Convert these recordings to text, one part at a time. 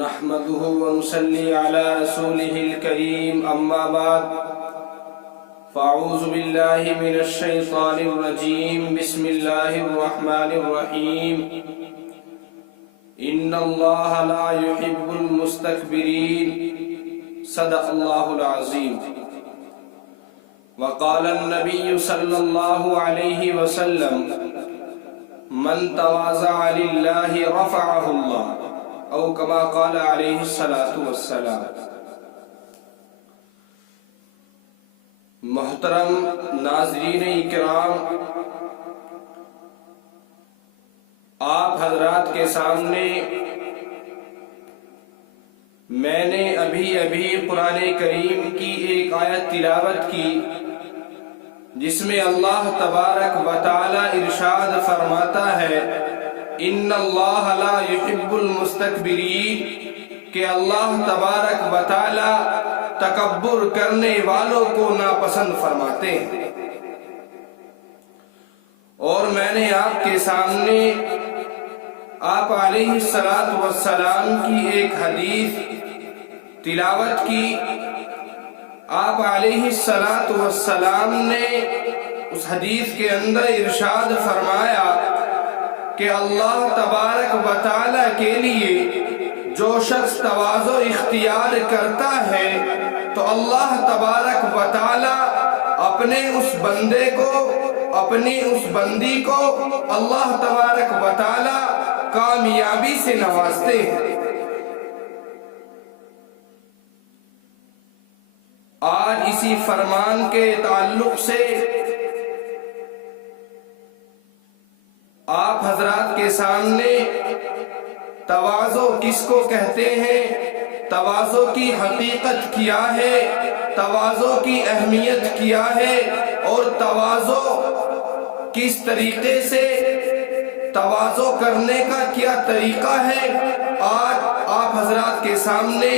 نحمده ونصلي على رسوله الكريم أما بعد فأعوذ بالله من الشيطان الرجيم بسم الله الرحمن الرحيم إن الله لا يحب المستكبرين صدق الله العظيم وقال النبي صلى الله عليه وسلم من تواضع لله رفعه الله او كما قال علیہ الصلاۃ والسلام۔ محترم ناظرین اکرام، آپ حضرات کے سامنے میں نے ابھی قرآن کریم کی ایک آیت تلاوت کی جس میں اللہ تبارک و تعالی ارشاد فرماتا ہے ان اللہ لا يحب المستکبرین، کہ اللہ تبارک و تعالی تکبر کرنے والوں کو ناپسند فرماتے ہیں۔ اور میں نے آپ کے سامنے آپ علیہ السلام کی ایک حدیث تلاوت کی۔ آپ علیہ السلام نے اس حدیث کے اندر ارشاد فرمایا کہ اللہ تبارک و تعالی کے لیے جو شخص تواضع اختیار کرتا ہے تو اللہ تبارک و تعالی اپنے اس بندے کو، اپنی اس بندی کو اللہ تبارک و تعالی کامیابی سے نوازتے ہیں۔ آج اسی فرمان کے تعلق سے آپ حضرات کے سامنے تواضع کس کو کہتے ہیں، تواضع کی حقیقت کیا ہے، تواضع کی اہمیت کیا ہے، اور تواضع کس طریقے سے تواضع کرنے کا کیا طریقہ ہے، آج آپ حضرات کے سامنے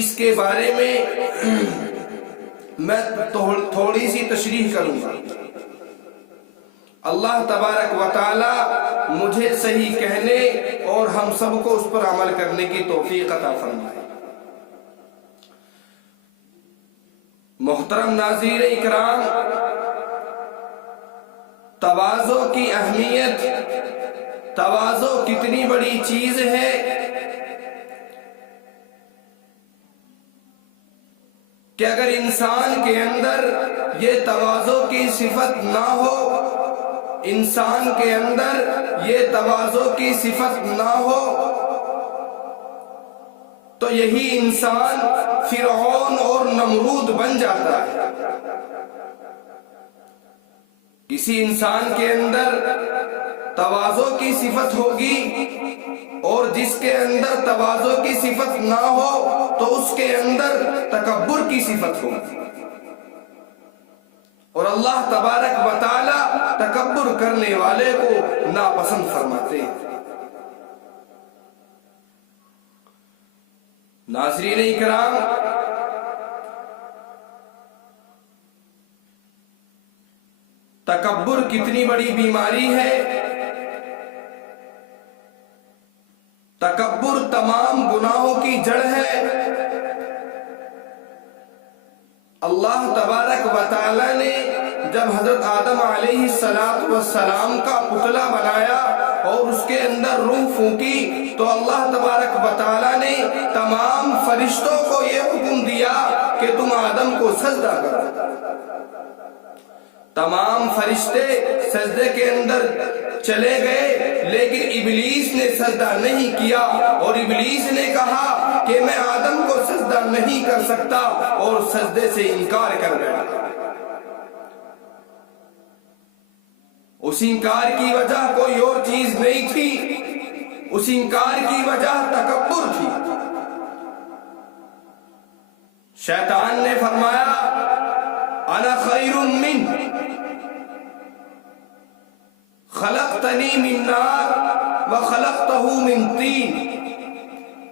اس کے بارے میں میں تھوڑی سی تشریح کروں گا۔ اللہ تبارک و تعالی مجھے صحیح کہنے اور ہم سب کو اس پر عمل کرنے کی توفیق عطا فرمائے۔ محترم ناظرین اکرام، تواضع کی اہمیت، تواضع کتنی بڑی چیز ہے کہ اگر انسان کے اندر یہ تواضع کی صفت نہ ہو، انسان کے اندر یہ تواضع کی صفت نہ ہو تو یہی انسان فرعون اور نمرود بن جاتا ہے۔ کسی انسان کے اندر تواضع کی صفت ہوگی اور جس کے اندر تواضع کی صفت نہ ہو تو اس کے اندر تکبر کی صفت ہوگی، اور اللہ تبارک و تعالی تکبر کرنے والے کو ناپسند فرماتے ہیں۔ ناظرین اکرام، تکبر کتنی بڑی بیماری ہے۔ تکبر تمام گناہوں کی جڑ ہے۔ اللہ تبارک و تعالی نے جب حضرت آدم علیہ السلام کا پتلا بنایا اور اس کے اندر روح پھونکی تو اللہ تبارک و تعالی نے تمام فرشتوں کو یہ حکم دیا کہ تم آدم کو سجدہ کرو۔ تمام فرشتے سجدے کے اندر چلے گئے، لیکن ابلیس نے سجدہ نہیں کیا، اور ابلیس نے کہا کہ میں آدم کو سجدہ نہیں کر سکتا، اور سجدے سے انکار کر گیا۔ اس انکار کی وجہ کوئی اور چیز نہیں تھی، اس انکار کی وجہ تکبر تھی۔ شیطان نے فرمایا انا خیر من خلقتنی من نار وخلقتہ من طین،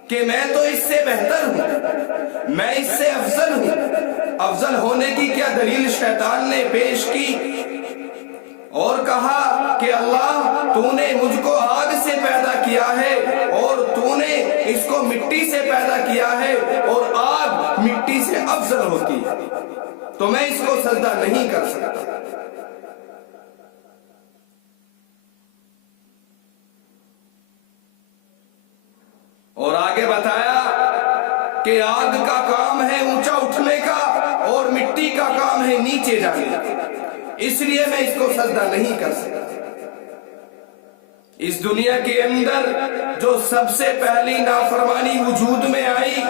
کہ میں تو اس سے بہتر ہوں، میں اس سے افضل ہوں۔ افضل ہونے کی کیا دلیل شیطان نے پیش کی اور کہا کہ اللہ تو نے مجھ کو آگ سے پیدا کیا ہے اور تو نے اس کو مٹی سے پیدا کیا ہے اور آگ مٹی سے افضل ہوتی ہے، تو میں اس کو سجدہ نہیں کر سکتا۔ اور آگے بتایا کہ آگ کا کام ہے اونچا اٹھنے کا اور مٹی کا کام ہے نیچے جانے کا، اس لیے میں اس کو سجدہ نہیں کر سکتا۔ اس دنیا کے اندر جو سب سے پہلی نافرمانی وجود میں آئی،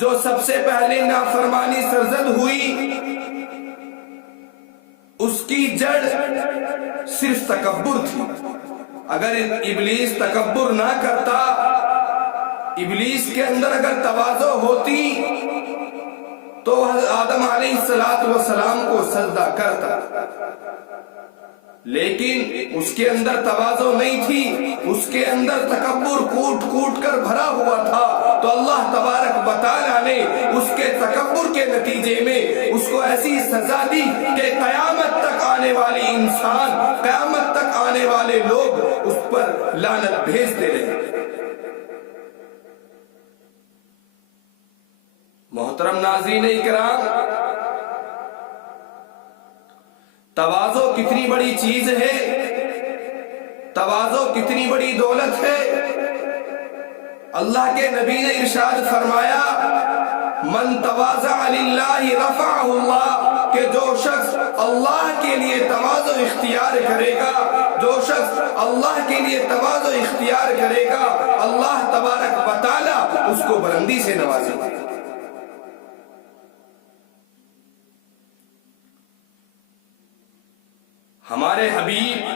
جو سب سے پہلی نافرمانی سرزد ہوئی، اس کی جڑ صرف تکبر تھی۔ اگر ابلیس تکبر نہ کرتا، ابلیس کے اندر اگر تواضع ہوتی تو آدم علیہ السلام کو سجدہ کرتا، لیکن اس کے اندر تواضع نہیں تھی، اس کے اندر تکبر کوٹ کوٹ کر بھرا ہوا تھا، تو اللہ تبارک و تعالیٰ نے اس کے تکبر کے نتیجے میں اس کو ایسی سزا دی کہ قیامت تک آنے والی انسان، قیامت تک آنے والے لوگ اس پر لعنت بھیجتے رہے۔ محترم ناظرین اکرام، تواضع کتنی بڑی چیز ہے، تواضع کتنی بڑی دولت ہے۔ اللہ کے نبی نے ارشاد فرمایا، من تواضع للہ رفعہ اللہ، کہ جو شخص اللہ کے لیے تواضع اختیار کرے گا، جو شخص اللہ کے لیے تواضع اختیار کرے گا، اللہ تبارک و تعالی اس کو بلندی سے نوازے گا۔ ہمارے حبیب،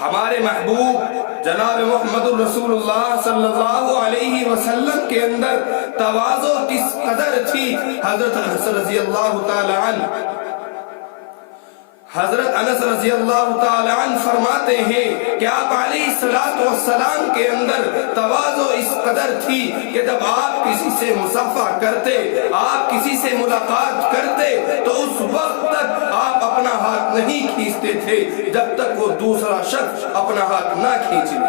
ہمارے محبوب جناب محمد الرسول اللہ صلی اللہ علیہ وسلم کے اندر تواضع کس قدر تھی۔ حضرت انس رضی اللہ تعالی عنہ، حضرت انس رضی اللہ تعالی عنہ فرماتے ہیں کہ آپ علیہ السلام کے اندر تواضع اس قدر تھی کہ جب آپ کسی سے مصافحہ کرتے، آپ کسی سے ملاقات کرتے، تو اس وقت تک آپ اپنا ہاتھ نہیں کھینچتے تھے جب تک وہ دوسرا شخص اپنا ہاتھ نہ کھینچ لے۔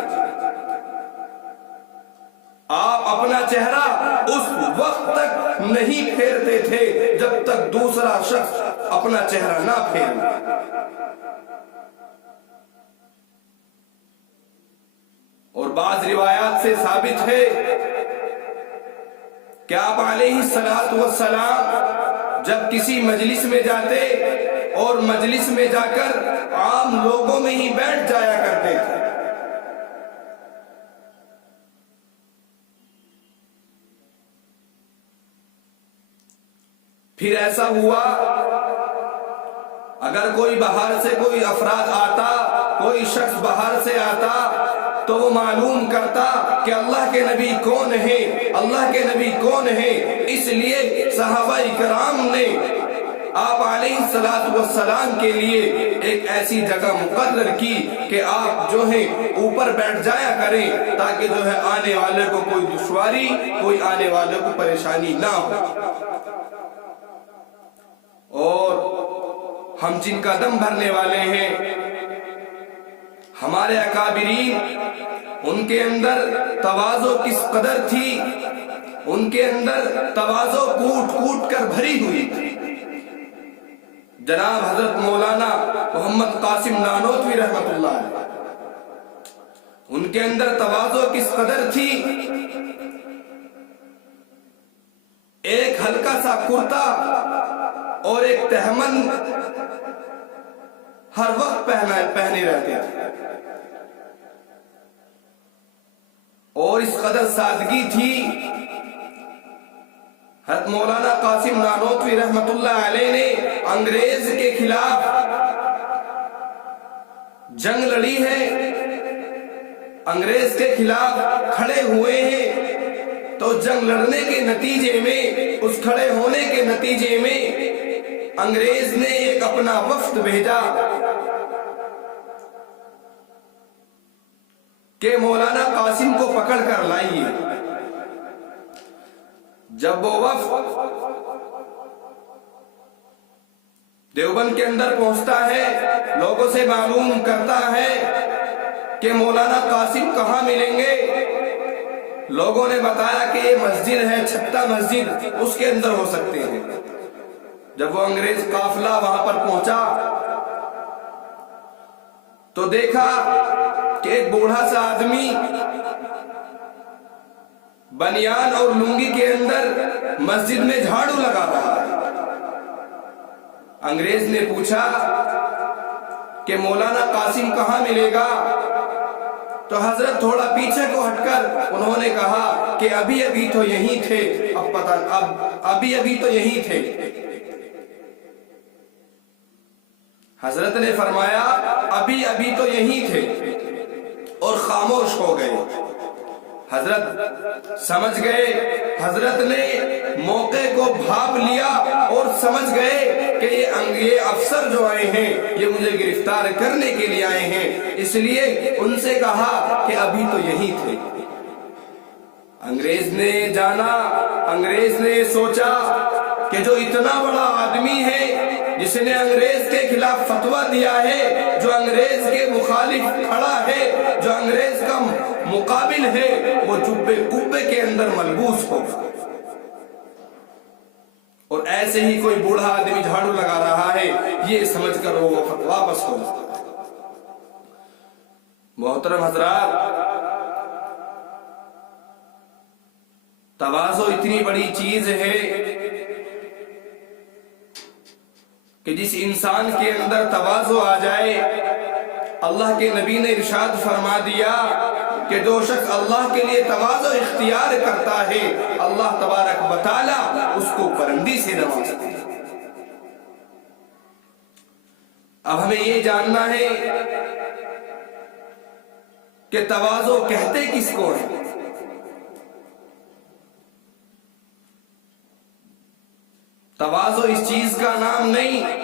آپ اپنا چہرہ اس وقت تک نہیں پھیرتے تھے جب تک دوسرا شخص اپنا چہرہ نہ پھیر لے۔ اور بعض روایات سے ثابت ہے کہ آپ علیہ السلام جب کسی مجلس میں جاتے اور مجلس میں جا کر عام لوگوں میں ہی بیٹھ جایا کرتے تھے۔ پھر ایسا ہوا اگر کوئی باہر سے کوئی افراد آتا، کوئی شخص باہر سے آتا، تو وہ معلوم کرتا کہ اللہ کے نبی کون ہیں، اللہ کے نبی کون ہیں۔ اس لیے صحابہ کرام نے آپ علیہ السلام کے لیے ایک ایسی جگہ مقرر کی کہ آپ جو ہیں اوپر بیٹھ جایا کریں، تاکہ جو ہے آنے والے کو کوئی دشواری، کوئی آنے والے کو پریشانی نہ ہو۔ اور ہم جن کا دم بھرنے والے ہیں، ہمارے اکابرین، ان کے اندر تواضع کس قدر تھی، ان کے اندر تواضع کوٹ کوٹ کر بھری ہوئی تھی۔ جناب حضرت مولانا محمد قاسم نانوتوی رحمت اللہ علیہ، ان کے اندر تواضع کس قدر تھی، ایک ہلکا سا کرتا اور ایک تہمن ہر وقت پہنے رہتے تھے، اور اس قدر سادگی تھی۔ حضرت مولانا قاسم نانوتوی رحمت اللہ علیہ نے انگریز کے خلاف جنگ لڑی ہے، انگریز کے خلاف کھڑے ہوئے ہیں، تو جنگ لڑنے کے نتیجے میں، اس کھڑے ہونے کے نتیجے میں انگریز نے ایک اپنا وفد بھیجا کہ مولانا قاسم کو پکڑ کر لائیے۔ جب وہ وفد دیوبند کے اندر پہنچتا ہے، لوگوں سے معلوم کرتا ہے کہ مولانا قاسم کہاں ملیں گے، لوگوں نے بتایا کہ یہ مسجد ہے چھتا مسجد، اس کے اندر ہو سکتے ہیں۔ جب وہ انگریز قافلہ وہاں پر پہنچا تو دیکھا کہ ایک بوڑھا سا آدمی بنیان اور لنگی کے اندر مسجد میں جھاڑو لگا رہا ہے۔ انگریز نے پوچھا کہ مولانا قاسم کہاں ملے گا؟ تو حضرت تھوڑا پیچھے کو ہٹ کر انہوں نے کہا کہ ابھی ابھی تو یہی تھے، ابھی ابھی تو یہی تھے۔ حضرت نے فرمایا ابھی ابھی تو یہی تھے، اور خاموش ہو گئے۔ حضرت سمجھ گئے، حضرت نے موقع کو بھاپ لیا اور سمجھ گئے کہ یہ افسر جو آئے ہیں یہ مجھے گرفتار کرنے کے لیے آئے ہیں، اس لیے ان سے کہا کہ ابھی تو یہی تھے۔ انگریز نے جانا، انگریز نے سوچا کہ جو اتنا بڑا آدمی ہے جس نے انگریز کے خلاف فتویٰ دیا ہے، جو انگریز کے مخالف کھڑا ہے، جو انگریز کا مقابل ہے، وہ جبے کبے کے اندر ملبوس ہوگا، اور ایسے ہی کوئی بوڑھا آدمی جھاڑو لگا رہا ہے، یہ سمجھ کر وہ واپس ہو جاتا ہے۔ محترم حضرات، تواضع اتنی بڑی چیز ہے کہ جس انسان کے اندر تواضع آ جائے، اللہ کے نبی نے ارشاد فرما دیا کہ جو شخص اللہ کے لیے تواضع اختیار کرتا ہے، اللہ تبارک و تعالی اس کو بلندی سے نوازتا ہے۔ اب ہمیں یہ جاننا ہے کہ تواضع کہتے کس کو ہے؟ تواضع اس چیز کا نام نہیں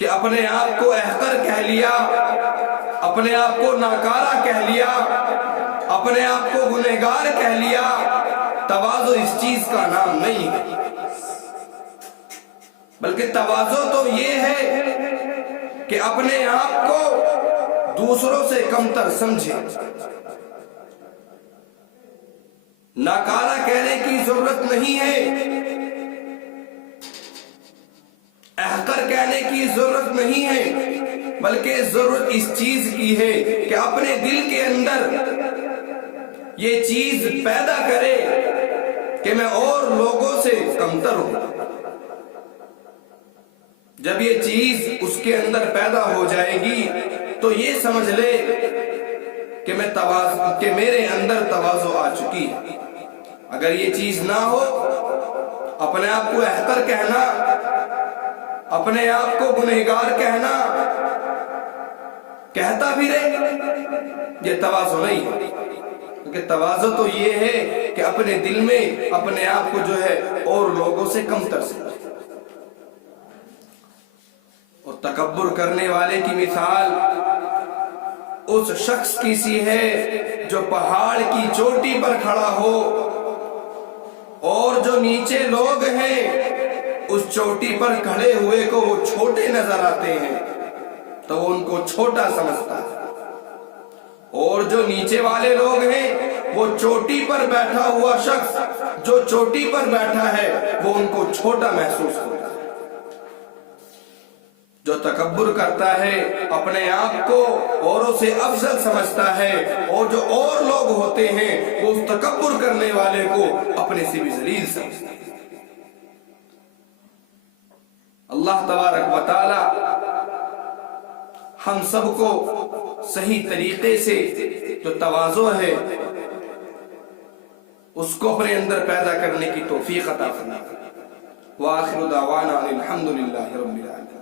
کہ اپنے آپ کو احقر کہہ لیا، اپنے آپ کو ناکارہ کہہ لیا، اپنے آپ کو گنہگار کہہ لیا۔ تواضع اس چیز کا نام نہیں ہے، بلکہ تواضع تو یہ ہے کہ اپنے آپ کو دوسروں سے کمتر سمجھے۔ ناکارہ کہنے کی ضرورت نہیں ہے، احقر کہنے کی ضرورت نہیں ہے، بلکہ ضرورت اس چیز کی ہے کہ اپنے دل کے اندر یہ چیز پیدا کرے کہ میں اور لوگوں سے کمتر ہوں۔ جب یہ چیز اس کے اندر پیدا ہو جائے گی تو یہ سمجھ لے کہ میرے اندر تواضع آ چکی ہے۔ اگر یہ چیز نہ ہو، اپنے آپ کو احقر کہنا، اپنے آپ کو گنہگار کہنا، کہتا بھی رہے، یہ تواضع نہیں ہے۔ کیونکہ تواضع تو یہ ہے کہ اپنے دل میں اپنے آپ کو جو ہے اور لوگوں سے کمتر سمجھے۔ اور تکبر کرنے والے کی مثال اس شخص کی سی ہے جو پہاڑ کی چوٹی پر کھڑا ہو، اور جو نیچے لوگ ہیں اس چوٹی پر کھڑے ہوئے کو وہ چھوٹے نظر آتے ہیں تو وہ ان کو چھوٹا سمجھتا ہے، اور جو نیچے والے لوگ ہیں وہ چوٹی پر بیٹھا ہوا شخص جو چوٹی پر بیٹھا ہے وہ ان کو چھوٹا محسوس ہوتا ہے۔ جو تکبر کرتا ہے اپنے آپ کو اوروں سے افضل سمجھتا ہے، اور جو اور لوگ ہوتے ہیں وہ اس تکبر کرنے والے کو اپنے سے بھی ذلیل سمجھتا ہے۔ اللہ تبارک و تعالی ہم سب کو صحیح طریقے سے جو تواضع ہے اس کو اپنے اندر پیدا کرنے کی توفیق عطا فرمائے۔ وآخر دعوانا الحمدللہ رب العالمین۔